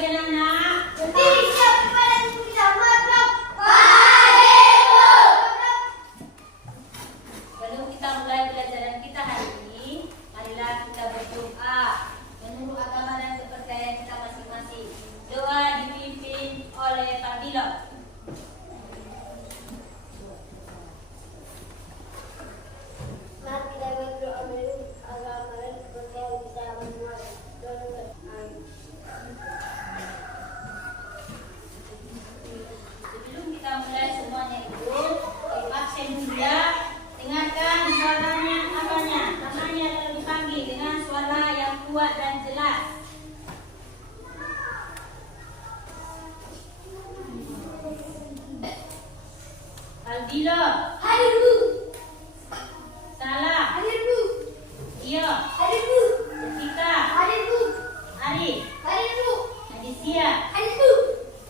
lagi anak-anak? Berdiri siap kepada ibu kita madhab. Pada ibu. Sebelum kita mulai pelajaran kita hari ini, marilah kita berdoa menurut agama dan kepercayaan kita masing-masing. Doa dipimpin oleh Pak Dilo. Mari kita berdoa menurut agama dan kepercayaan kita masing-masing. Sebelum kita mulai semuanya itu, absen dulu ya. Dengarkan suaranya apanya, namanya kalau dipanggil dengan suara yang kuat dan jelas. Aldilo, Hadir Bu. Salah, Hadir Bu. Iyo, Hadir Bu. Jessica, Hadir Bu. Ari, Hadir Bu. Aditya, Hadir Bu.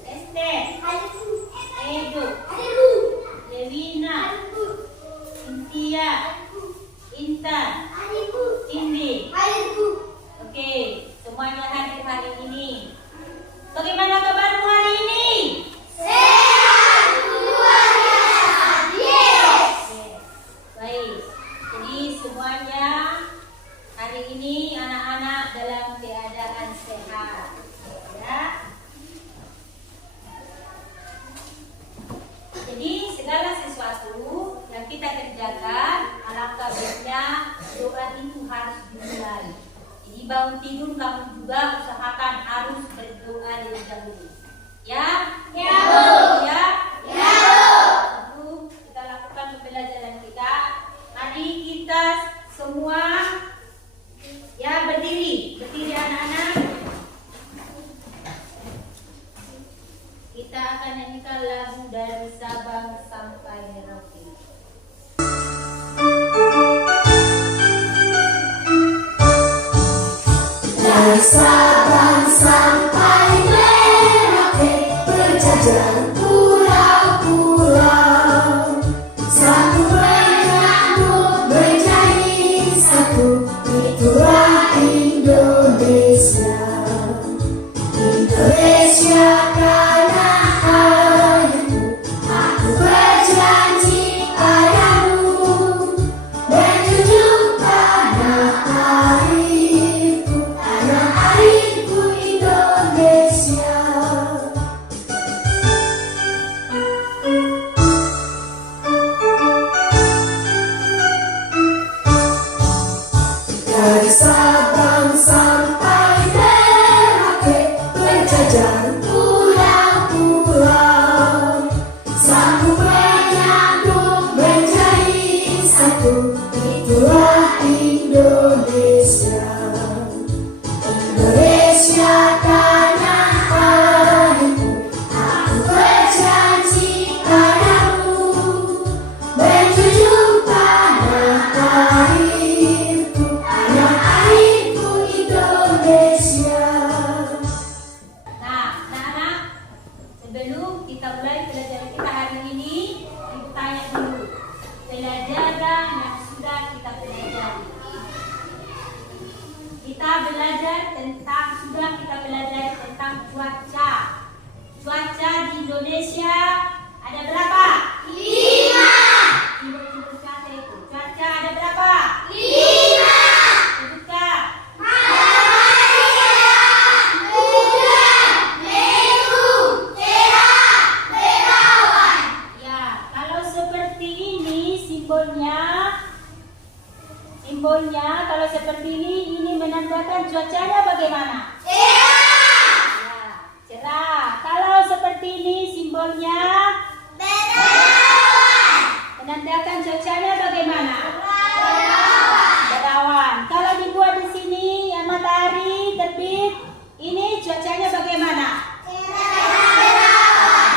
Esther, Hadir Bu. Edo, Hadir Bu. Levina, Hadir Bu. Cynthia, Intan, Hadir Bu. Cindy. Hadir Bu. Oke, semuanya hadir hari ini. Bagaimana kabarmu hari ini? Sehat luar biasa. Yes. Oke, baik. Jadi semuanya hari ini anak-anak dalam keadaan sehat. Ya. Jadi segala sesuatu yang kita kerjakan, alangkah baiknya doa itu harus dimulai. Jadi bangun tidur kamu juga usahakan harus berdoa lebih dahulu. Ya? Ya, Bu. Ya? Ya, Bu. Lalu kita lakukan pembelajaran kita. Mari kita semua ya berdiri. Berdiri anak-anak. Kita akan nyanyikan lagu dari Sabang sampai Merauke. Dari Sabang sampai Merauke, berjajar pulau-pulau, satu menyambut menjadi satu, itulah Indonesia. Indonesia tanah airku, aku berjanji padamu, menjunjung tanah airku, tanah airku Indonesia. Dari Sabang sampai Merauke, berjajar pulau-pulau, sambung menyambung menjadi satu, itulah Indonesia. Indonesia tanah airku, aku berjanji padamu, menjunjung tanah airku, tanah airku Indonesia. Nah, anak-anak, sebelum kita mulai pelajaran kita hari ini, ibu tanya dulu pelajaran yang sudah kita pelajari. Kita sudah kita belajar tentang cuaca. Cuaca di Indonesia ada berapa? 5. Ibu catat itu. Cuaca ada berapa? 5. Sebutkan. Matahari, bulan, minggu, cerah, berawan. Ya, kalau seperti ini simbolnya kalau seperti ini menandakan cuacanya bagaimana? Cerah, Ya, cerah. Kalau seperti ini simbolnya berawan. menandakan cuacanya bagaimana? Berawan. Berawan. Kalau dibuat di sini ya matahari terbit, ini cuacanya bagaimana? Berawan. Berawan.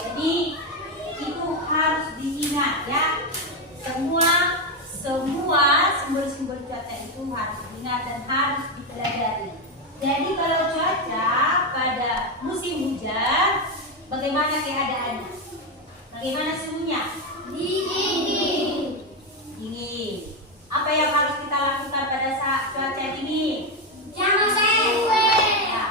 Jadi itu harus diingat ya. Semua simbol-simbol cuaca itu harus diingat dan harus dipelajari. Jadi kalau cuaca pada musim hujan, bagaimana keadaannya? Bagaimana suhunya? Dingin. Dingin. Apa yang harus kita lakukan pada saat cuaca dingin? Jangan sewe. Ya.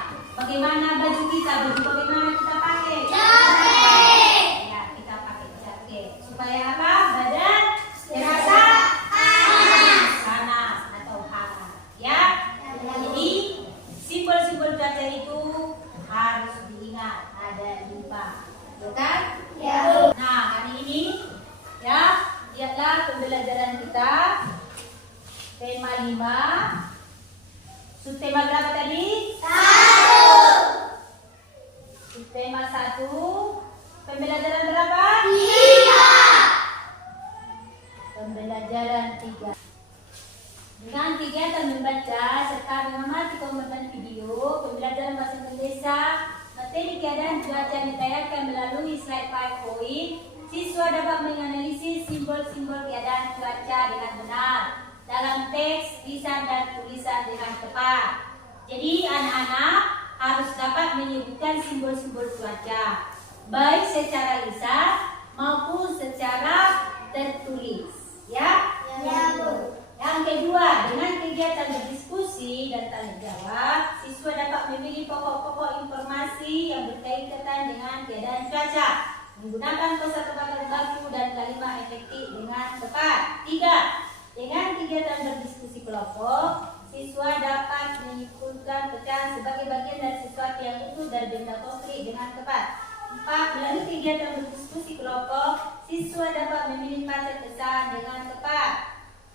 saja itu harus diingat, ada 5. Betul kan? Ya. Nah, hari ini ya, lihatlah pembelajaran kita. Tema 5. Subtema berapa tadi? 1. Subtema 1. Pembelajaran berapa? 3. Pembelajaran 3. Dengan kegiatan membaca serta mengamati komentar video pembelajaran bahasa Indonesia, materi keadaan cuaca ditayangkan melalui slide PowerPoint. Siswa dapat menganalisis simbol-simbol keadaan cuaca dengan benar dalam teks, lisan, dan tulisan dengan tepat. Jadi anak-anak harus dapat menyebutkan simbol-simbol cuaca, baik secara lisan maupun secara tertulis. Ya? Ya, Bu. Yang kedua, dengan kegiatan berdiskusi dan tanya jawab, siswa dapat memilih pokok-pokok informasi yang berkaitan dengan keadaan cuaca, menggunakan kosakata baku dan kalimat efektif dengan tepat. 3. Dengan kegiatan berdiskusi kelompok, siswa dapat menyimpulkan pecahan sebagai bagian dari sesuatu yang utuh dari benda konkret dengan tepat. 4. Melalui kegiatan berdiskusi kelompok, siswa dapat memilih pacar pesan dengan tepat.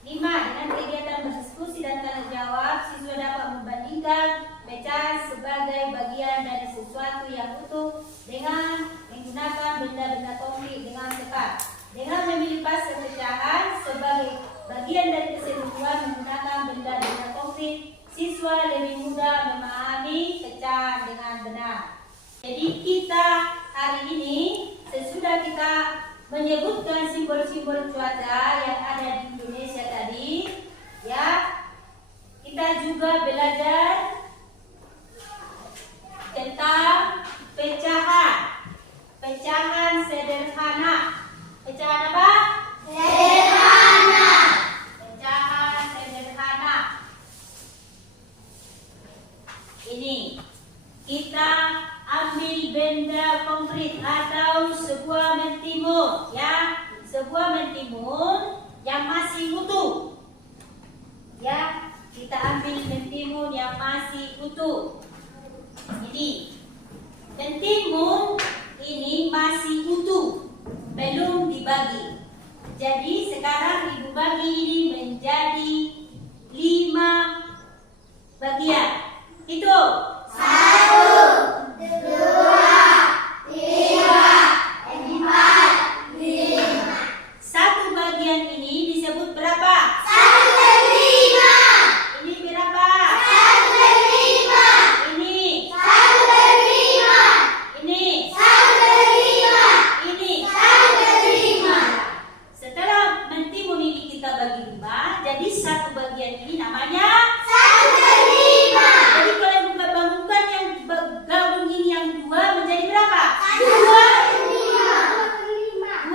5. Dengan kegiatan berdiskusi dan tanya jawab, siswa dapat membandingkan pecahan sebagai bagian dari sesuatu yang utuh dengan menggunakan benda-benda konkret dengan tepat. Dengan memilih pasal pecahan sebagai bagian dari keseluruhan menggunakan benda-benda konkret, siswa lebih mudah memahami pecahan dengan benar. Jadi kita hari ini sesudah kita menyebutkan simbol-simbol cuaca yang ada di Indonesia tadi, ya, kita juga belajar tentang pecahan sederhana. Pecahan apa? Sederhana. Pecahan sederhana. Ini kita ambil benda konkret atau sebuah mentimun, ya, sebuah mentimun yang masih utuh, ya, kita ambil mentimun yang masih utuh. Ini mentimun ini masih utuh, belum dibagi. Jadi sekarang ibu bagi ini menjadi 5 bagian. Itu 1, 2, 3, 4, 5. Satu bagian ini disebut berapa? 1/5. Ini berapa? 1/5. Ini 1/5. ini 1/5. ini. 1/5. Setelah mentimun ini kita bagi 5, jadi satu bagian ini namanya. 1/5. Jadi kalau kita bangunkan yang gabung ini yang 2 menjadi berapa? 2/5.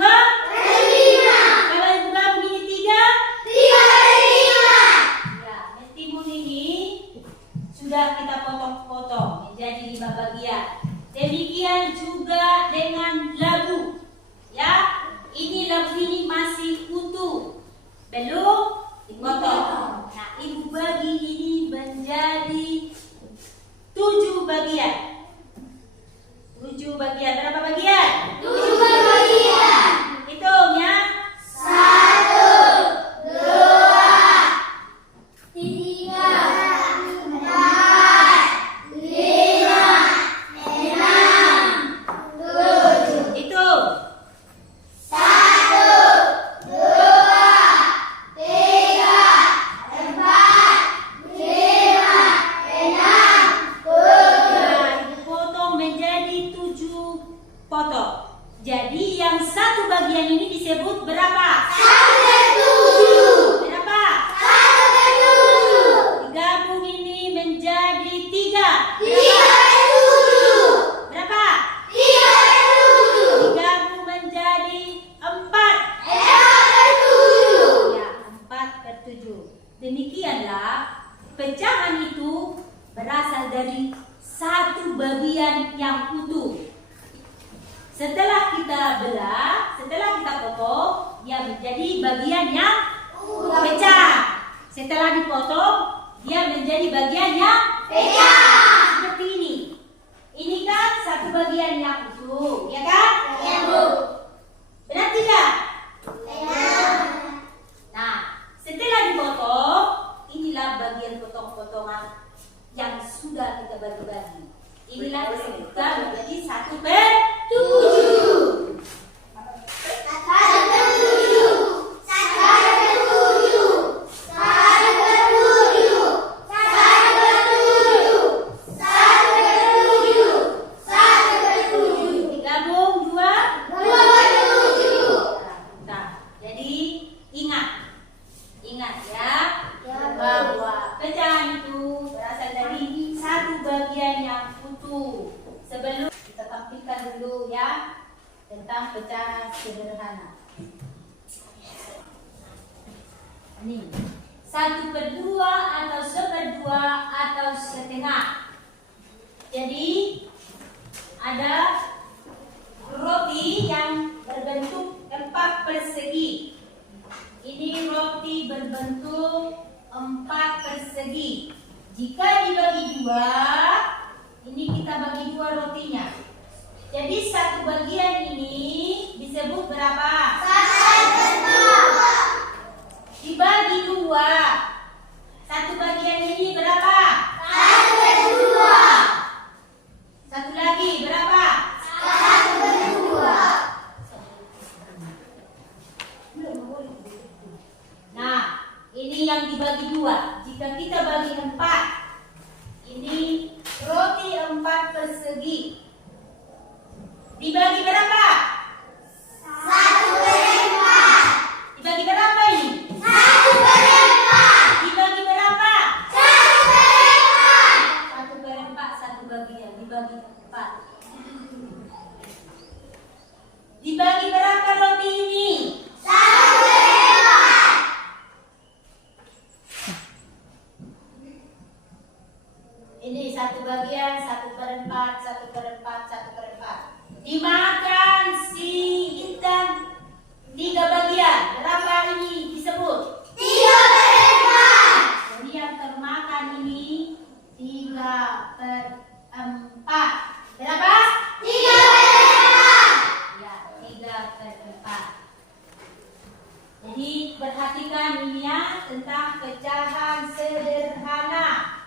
2. 2/5. Kalau ibu gabung ini 3. 3/5. Ya, mentimun ini sudah kita potong-potong menjadi 5 bagian. Demikian juga dengan labu. Ya, ini labu ini masih utuh, belum dipotong. Nah, ibu bagi ini menjadi 7 bagian. 7 bagian. Berapa bagian? 7 bagian. Hitung ya. 1, 2, 3, 4, 5, 6, 7. Hitung. 1, 2, 3, 4, 5, 6, 7. Nah, ibu potong menjadi 7 potong. Jadi yang satu bagian ini disebut berapa? 1/7. Berapa? 1/7. Digabung ini menjadi 3. 3/7. Berapa? 3/7. Digabung menjadi 4. 4/7. Ya, 4/7. Demikianlah pecahan itu berasal dari satu bagian yang utuh. Setelah kita belah, setelah kita potong, dia menjadi bagian yang pecah. Setelah dipotong, dia menjadi bagian yang Pecah. seperti ini. Inilah disebutkan menjadi 1/7. Digabung 2. Nah, jadi ingat ya bahwa pecahan itu berasal dari satu bagian yang utuh. Sebelum kita tampilkan dulu ya tentang pecahan sederhana. Ini 1/2 atau 1/2 atau setengah. Jadi ada roti yang berbentuk 4 persegi. Ini roti berbentuk 4 persegi. Jika dibagi 2, ini kita bagi 2 rotinya. Jadi satu bagian ini disebut berapa? 1/2. Dibagi 2. Satu bagian ini berapa? 1/2. Satu lagi berapa? 1/2. Nah, ini yang dibagi 2. Jika kita bagi 4, ini roti 4 persegi. Dibagi berapa? 1/4. Dibagi berapa ini? 1/4. Dibagi berapa? 1/4. 1/4 satu bagian dibagi 4. Dibagi berapa roti ini? 1/4. Ini satu bagian 1/4, 1/4, 1/4. Dimakan si Intan 3 bagian. Berapa ini disebut? 3/4. Jadi yang termakan ini 3/4. Berapa? 3/4. Ya, 3/4. Jadi perhatikan ini ya tentang pecahan sederhana.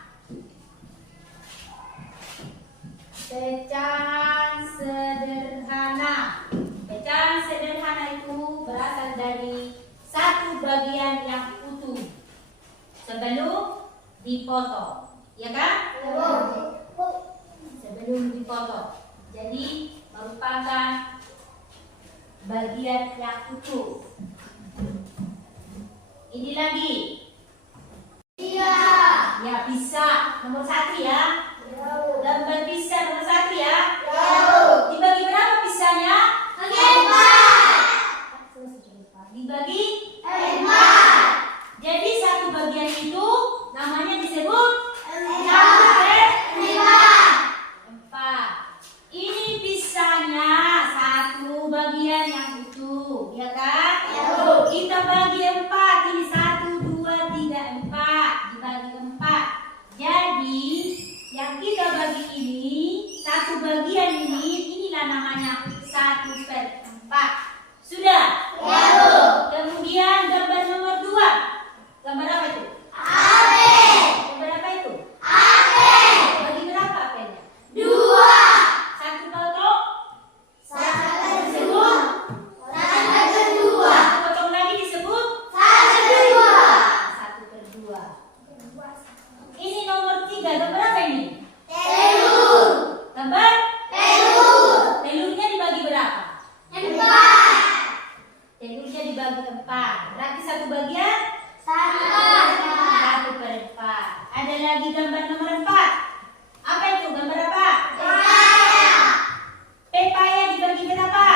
Pecahan sederhana. Pecahan sederhana itu berasal dari satu bagian yang utuh sebelum dipotong, ya kan? Sebelum dipotong. Jadi merupakan bagian yang utuh. Ini lagi. Iya. Ya, bisa. Nomor 1 ya. Gambar pisah nomor 1 ya. Dibagi berapa pisahnya? 4. Dibagi 4. Jadi satu bagian itu namanya disebut 4. Ini pisahnya satu bagian yang utuh, ya kan? Kita bagi 4. Ini 1, 2, 3, 4. Dibagi 4. Jadi yang kita bagi ini satu bagian inilah namanya 1/4. Sudah? Ya, Bu. Kemudian gambar nomor 2. Gambar apa itu? Apel. Gambar apa itu? Apel. Bagi berapa apelnya? 2. Satu potong? 1 disebut? 1/2. Potong lagi disebut? 1/2. 1/2. Ini nomor 3. Gambar apa ini? Telur. Gambar? Telur. Telurnya dibagi berapa? 4. Telurnya dibagi 4. Berarti satu bagian? 1/4. Ada lagi gambar nomor 4. Apa itu? Gambar apa? Pepaya. Pepaya dibagi berapa?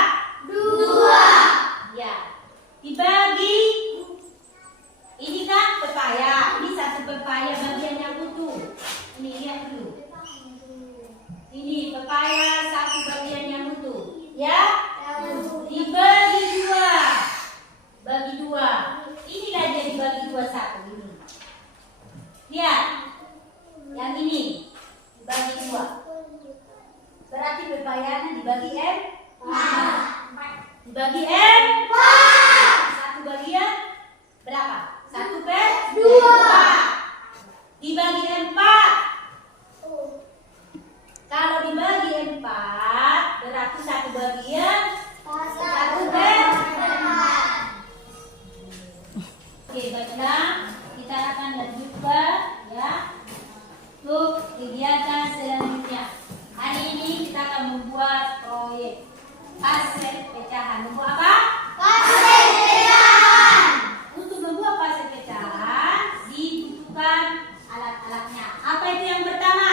2. Ya. Dibagi. Ini kan pepaya. Ini satu pepaya bagian yang utuh. Ini lihat dulu. Ini pepaya satu bagian yang utuh. Ya? Dibagi 2. Bagi 2. Inilah dia dibagi 2 satu ini. Lihat. Yang ini dibagi 2. Berarti pepayanya dibagi 4. Dibagi 4. Satu bagian berapa? 1/2. Dibagi 4. Kalau satu bagian. Satu pecahan. Oke, baiklah. Kita akan lanjutkan ya untuk kegiatan selanjutnya. Hari ini kita akan membuat proyek pasel pecahan. Membuat apa? Pasel pecahan. Untuk membuat pasel pecahan dibutuhkan alat-alatnya. Apa itu yang pertama?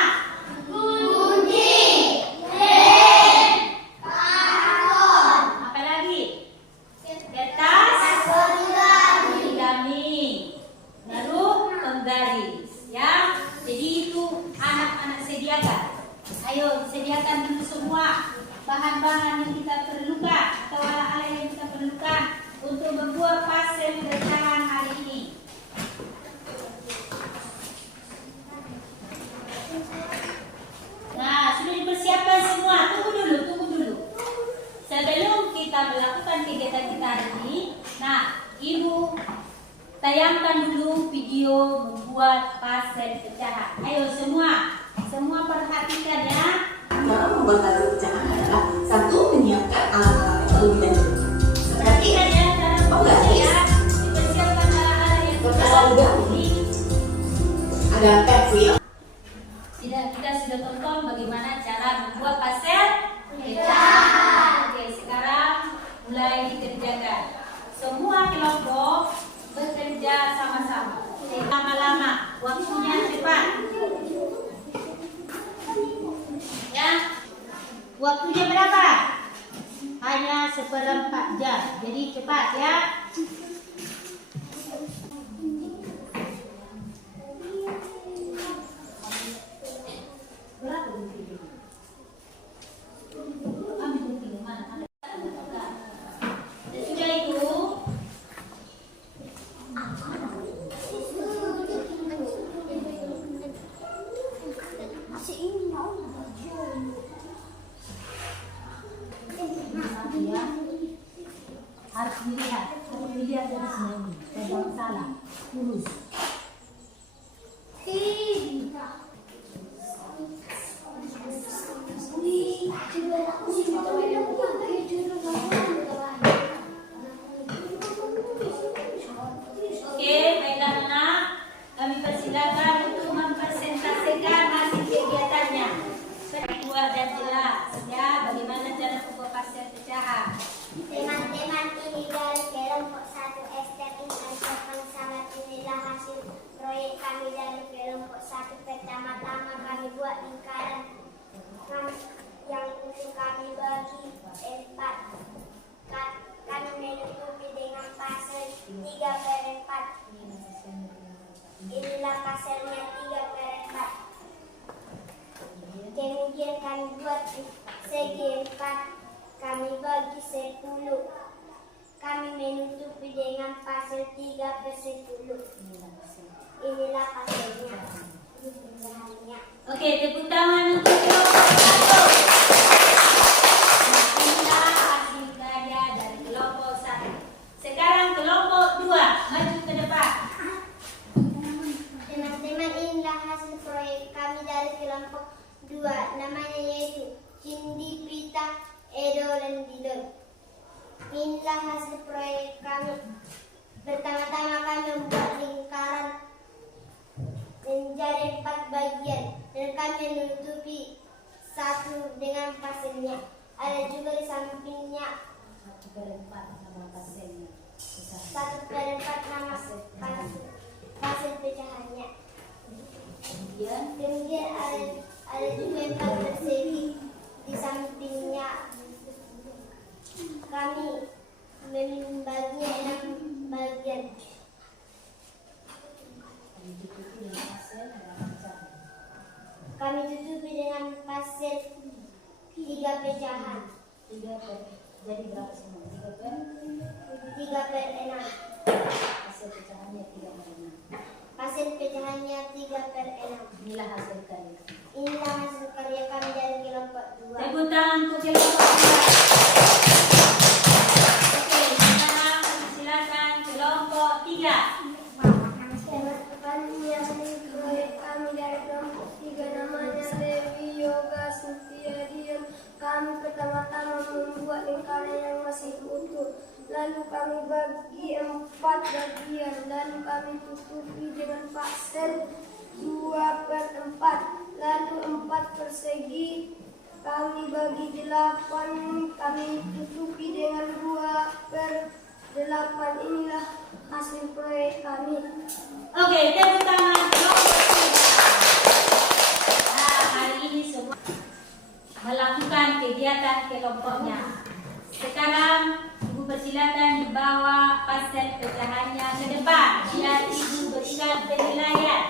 Gunting, rem, karton, Apa lagi? Kertas, origami, lalu penggaris. Ya, jadi itu anak-anak sediakan. Ayo sediakan dulu semua bahan-bahan yang kita perlukan atau alat-alat yang kita perlukan untuk membuat pasel pecahan hari ini. Nah, sudah dipersiapkan semua. Tunggu dulu. Sebelum kita melakukan kegiatan kita hari ini, nah, Ibu tayangkan dulu video membuat pasel pecahan. Ayo semua perhatikan ya. Cara membuat pasel pecahan adalah satu, menyiapkan alat-alat terlebih dahulu. Perhatikan ya cara membuat ya. Dipersiapkan alat-alat yang kita ini. Ada pensil, Kita sudah tonton bagaimana cara membuat pasel pecahan. Oke, sekarang mulai dikerjakan. Semua kelompok bekerja sama-sama. Lama-lama, waktunya cepat. Ya, waktunya berapa? Hanya 1/4 jam. Jadi cepat ya. Berapa gunting? Ambil gunting mana? Dan sudah itu, ya, harus dilihat dari sini. Jangan salah, lurus. Oke, baiklah anak. Kami persilakan untuk mempresentasikan hasil kegiatannya. Kuat dan jelas ya, bagaimana cara membuat pasel pecahan. Teman-teman, ini dari kelompok 1 STM ucapan sangat inilah hasil proyek kami dari kelompok 1. Pertama-tama kami buat lingkaran yang untuk kami bagi 4. Kami menutupi dengan pasel 3/4. Inilah paselnya 3/4. Kemudian kami buat segi 4. Kami bagi 10. Kami menutupi dengan pasel 3/10. Inilah paselnya. Oke, tepuk tangan untuk kelompok 1. Inilah hasil karya dari kelompok 1. Sekarang kelompok 2, maju ke depan. Teman-teman, inilah hasil proyek kami dari kelompok 2. Namanya yaitu Cindy, Prita, Edo, dan Didon. Inilah hasil proyek kami. Pertama-tama kami membuat lingkaran menjadi 4 bagian dan kami menutupi 1 dengan paselnya. Ada juga di sampingnya 1/4 nama paselnya. 1/4 nama pasel pecahannya. Kemudian ada juga 4 persegi di sampingnya. Kami membaginya 6 bagian. Kami tutupi dengan pasel 3 pecahan. Jadi berapa semua? 3/6. Hasil pecahannya 3/6. Pasel pecahannya 3/6. Inilah hasil karya. Inilah hasil karya kami dari kelompok 2. Tepuk tangan untuk kelompok 2. Oke, sekarang silakan kelompok 3. Teman-teman, ini proyek kami dari kelompok 3 namanya Dewi Yoga Sintia Dian. Kami pertama-tama lalu kami bagi 4 bagian, lalu kami tutupi dengan pasir 2/4, lalu 4 persegi kami bagi 8, kami tutupi dengan 2/8. Inilah hasil proyek kami. Oke, tepuk tangan. Nah, hari ini semua melakukan kegiatan kelompoknya. Sekarang Ibu persilakan dibawa pasel pecahannya ke depan. Biar Ibu berikan penilaian.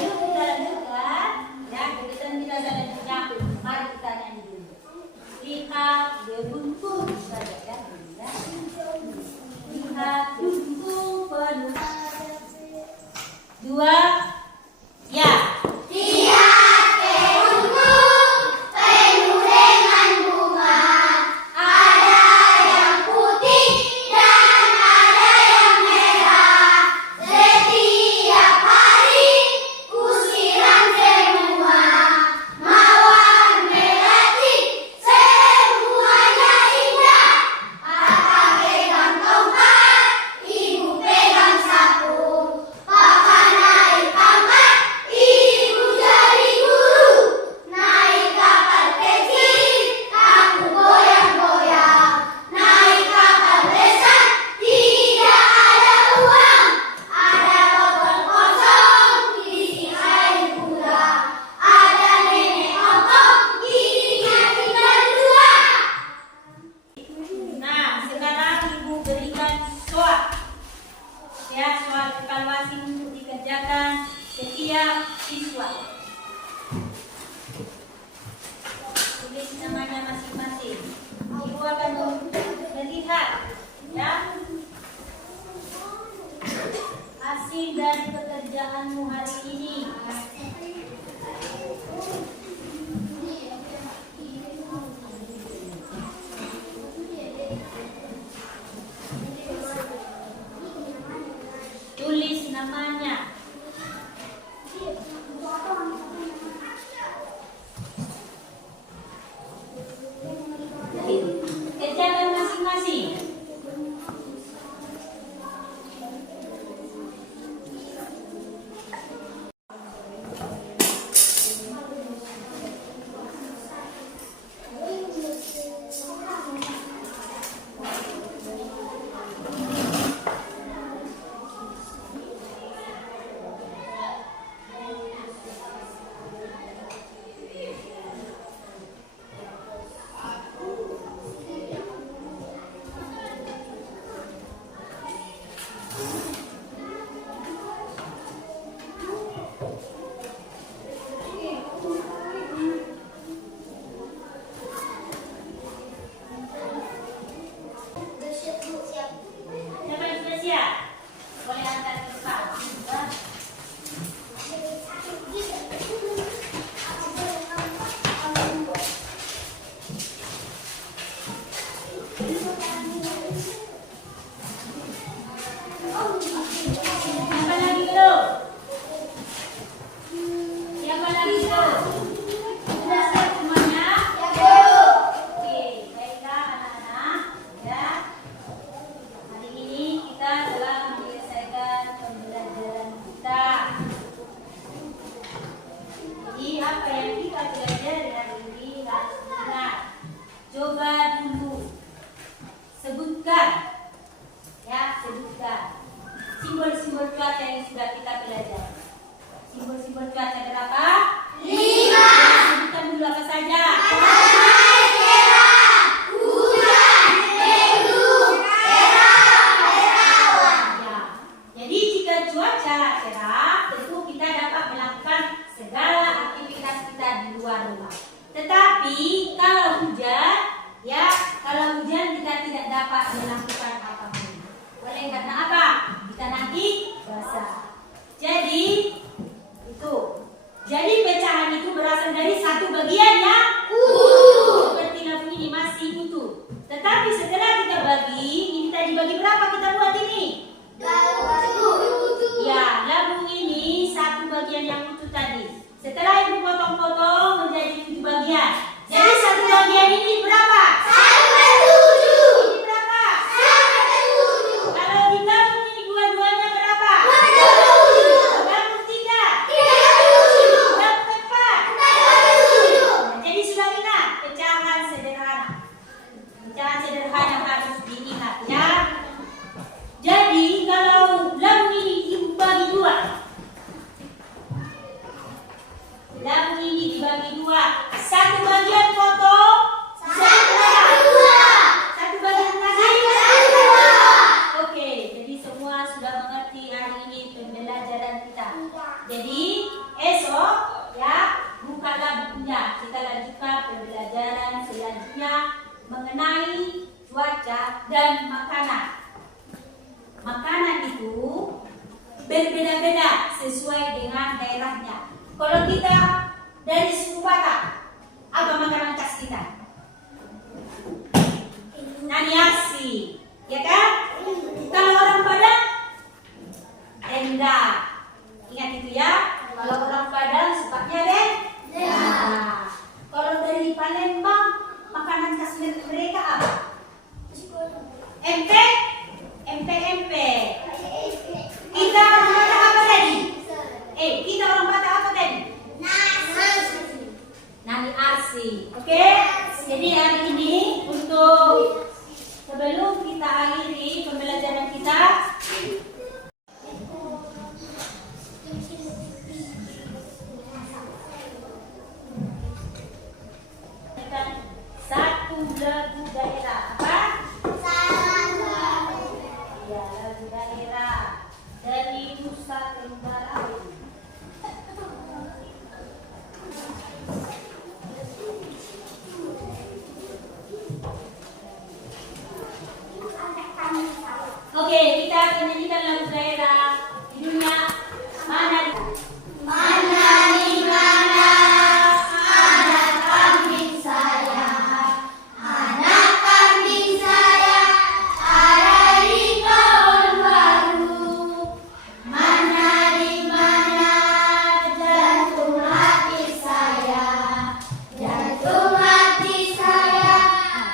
Yuk kita lanjutkan. Ya, kita lanjutkan. Mari kita nyanyi dulu. Lihat gebungku saja ya. Lihat gebungku penuh. 2 ya. Setiap siswa tulis namanya masing-masing. Ibu akan melihat ya hasil dari pekerjaanmu hari ini. Tulis namanya. Kerjakan masing-masing. Simbol-simbol cuaca yang sudah kita pelajari. Simbol-simbol cuaca berapa? 5. Sebutkan dulu apa saja. Matahari cerah, hujan, mendung, berawan. Ya. Jadi jika cuaca cerah, tentu kita dapat melakukan segala aktivitas kita di luar rumah. Tetapi kalau hujan, ya, kalau hujan kita tidak dapat melakukan apapun. Oleh karena apa? Kita nanti basah. Jadi itu. Jadi pecahan itu berasal dari satu bagian yang utuh. Seperti lampu ini masih utuh. Tetapi setelah kita bagi, ini tadi bagi berapa kita buat ini? 2. Ya, lampu ini satu bagian yang utuh tadi. Setelah ibu potong-potong menjadi 7 bagian. Jadi satu bagian ini berapa? 1/7. Ini berapa? 1/7. peserta pembelajaran selanjutnya mengenai cuaca dan makanan. Makanan itu berbeda-beda sesuai dengan daerahnya. Kalau kita dari suku Batak, apa makanan khas kita? Nasi, ya kan? Kalau orang Padang, rendang. Ingat itu ya. Kalau orang Padang sukanya rendang. Kalau dari Palembang, makanan khas mereka apa? Empek. Kita orang Batak apa tadi? Kita orang Batak apa tadi? Nasi arsi. Oke? Jadi hari ini untuk sebelum kita akhiri pembelajaran kita, satu lagu daerah. Apa? Ya, lagu daerah dari Nusa Tenggara. Oke, kita akan nyanyikan lagu daerah. Judulnya Mana di mana anak kambing saya, anak kambing saya ada di kawan baru. Mana di mana jantung hati saya, jantung hati saya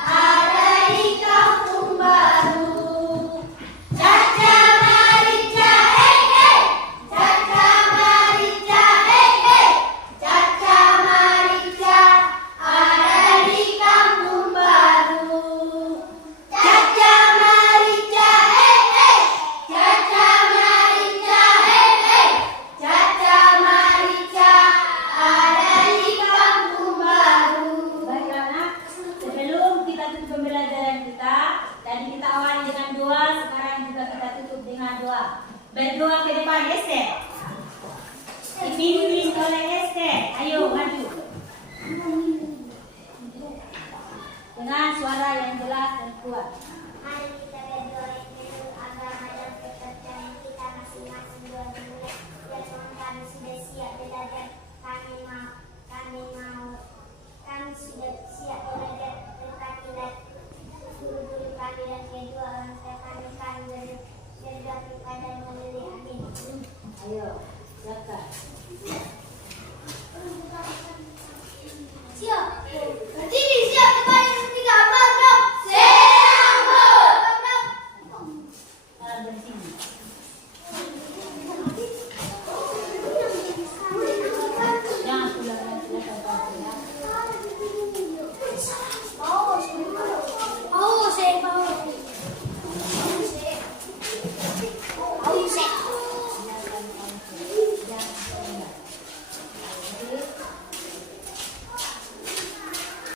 ada di kampung baru. Caca marica, caca marica, caca marica ada di kampung baru. Caca marica, caca marica, caca marica ada di kampung baru. Baik anak, sebelum kita tutup pembelajaran kita, tadi kita awali dengan doa, sekarang juga kita tutup dengan doa. Berdoa ke depan, Esther. Dipimpin oleh Esther. Ayo maju. Dengan suara yang jelas dan kuat. Mari kita berdoa menurut agama dan kepercayaan kita masing-masing. Doa dimulai. Ya Tuhan, kami sudah siap belajar. Kami sudah siap belajar. Berkatilah guru-guru kami dan kedua orang tua kami berdoa kepada melalui amin. Ayo, silakan. Siap. Berarti